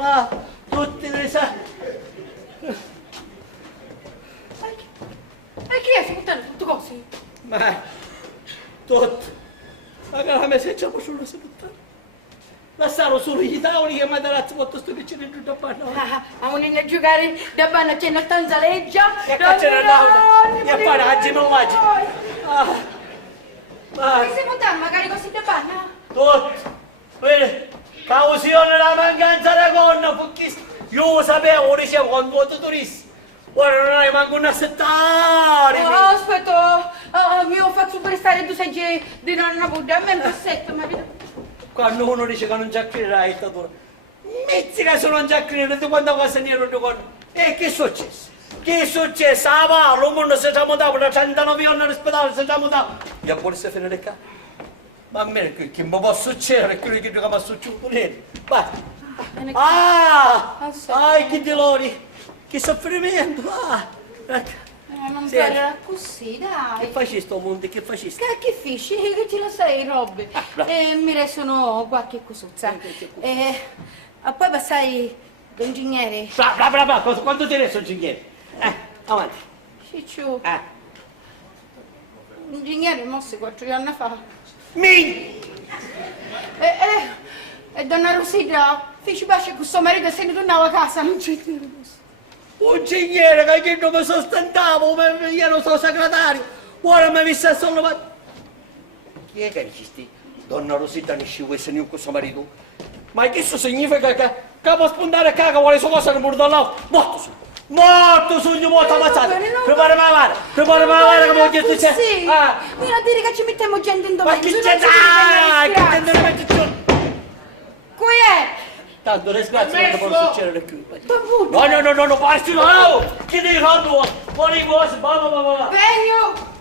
là, tutti le sa... E chi è? Si buttano tutto così? Ma... tutto. Magari a me se c'è solo se buttare. Lasciamo solo gli tavoli che materazzi molto sto che ce ne giù da panno. Ma un'inne giocare da panno c'è una stanza leggia. Che cazzo ne tavola? E paraggi non mangi. Ma... Mi si buttano magari così da panno? tutto. Vedi? Causione la mancanza di gonna, perché io lo sapevo, dicevo, quando vuoto turisti. Ora non hai manco un assettare. Aspetta, mi ho fatto superstare tu sei di nonna Buddha, a me un passetto, ma... Quando uno dice che non c'è credere la dittatura, mizzica se non c'è credere, tu quando vai a sentire un con... E che è successo? Che è successo? Ah, va, lo mondo si è mutato, da 39 anni all'ospedale si è mutato. E a polizia finire qua? Ma a me che mi può succedere, quello che mi è successo lì. Vai. Che dolori, che soffrimento. Non Sì. parlerà così, Che dai. facci sto mondo, che facci? Che fisci, che ce la sai, Robby? Mi restano qualche cosuzza. E poi passai l'ingegnere. Bla, quanto ti resto ingegnere? Avanti. Cicciu, Eh. l'ingegnere mosse 4 anni fa. Mi! E donna Rosida, feci pace con questo marito e se ne tornava a casa. Non c'è niente. Un ingegnere che io non mi sostentavo, io non sono segretario. Ora mi visse solo... Chi è che dici? Donna Rosita ne scivo e se ne questo marito? Ma questo significa che può spuntare a caga vuole sua cosa nel muro dall'alto? Morto sogno, morto ammazzato! Prepara la vara che mi ho chiesto c'è! Sì, vieni a dire che ci mettiamo gente in Ma domani. chi c'è? Dai, che te ne metti giù? Qui è? Tanto disgrazia non può succedere qui. Dovuto. No, basta, no! Che devi fare? Buoni cose, va. Venio!